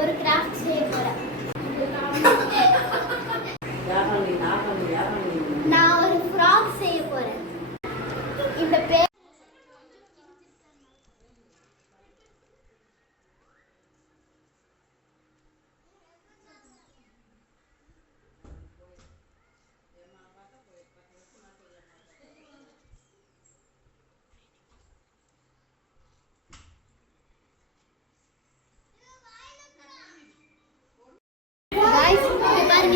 ஒரு கிராஃப்ட் செய்ய போறேன். நான் ஒரு ஃப்ராக் செய்ய போறேன். இந்த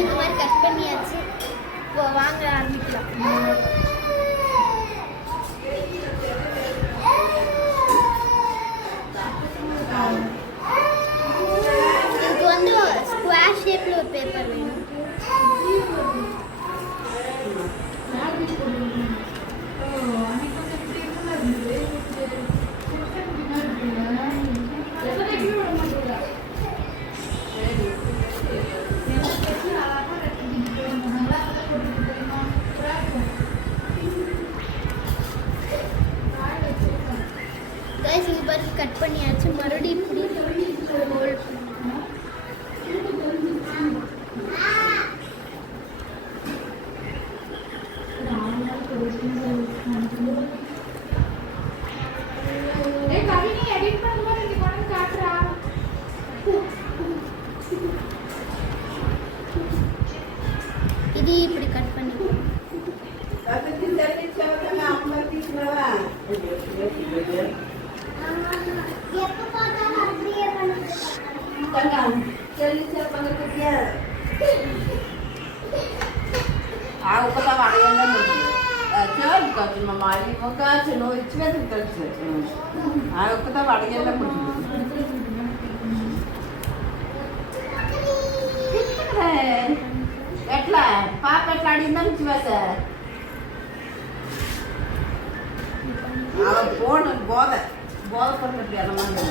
இந்த மாதிரி கட் பண்ணியாச்சு. இப்போ வாங்க ஆரம்பிக்கலாம். இதுக்கு வந்து ஸ்கொயர் ஷேப்ல ஒரு பேப்பர் வேணும். கட் பண்ணியாச்சு. மறுபடியும் இப்படி ஹோல்ட் பண்ணணும். இது இப்படி கட் பண்ணிக்கலாம். ఎట్లా పాప ఎట్లా అడిగిందని బోధ బోధ బోధపడినట్టు ఎలామంది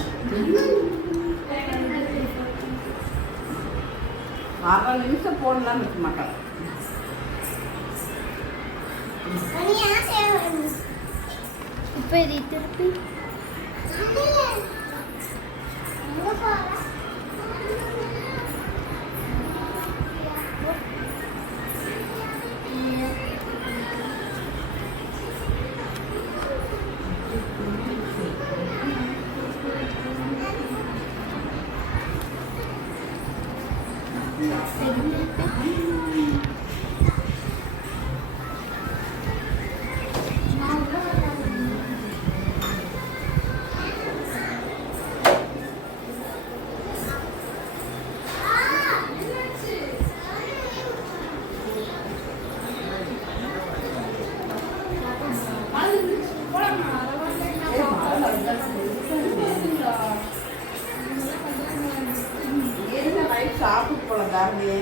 6 நிமிஷம் போடலான்னு இருக்கு மக்கள். இப்போ இது திருப்பி சாப்பிட்டு போலாம் தாரணி.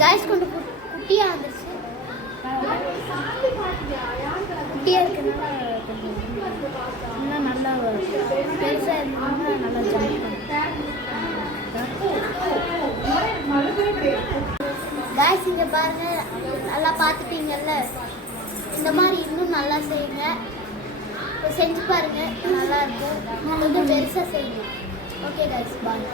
गाइस கொஞ்சம் குட்டியா வந்துச்சு. குட்டியா இருக்கனால இன்னும் நல்லா பெருசா இருந்தா நல்லா ஜம்ப் பண்ணும். காய்ஸ் இங்கே பாருங்க நல்லா பார்த்துட்டீங்கல்ல. இந்த மாதிரி இன்னும் நல்லா செய்யுங்க. இப்போ செஞ்சு பாருங்க, நல்லா இருக்கும். கொஞ்சம் பெருசாக செய்யுங்க. ஓகே காய்ஸ், பாய்.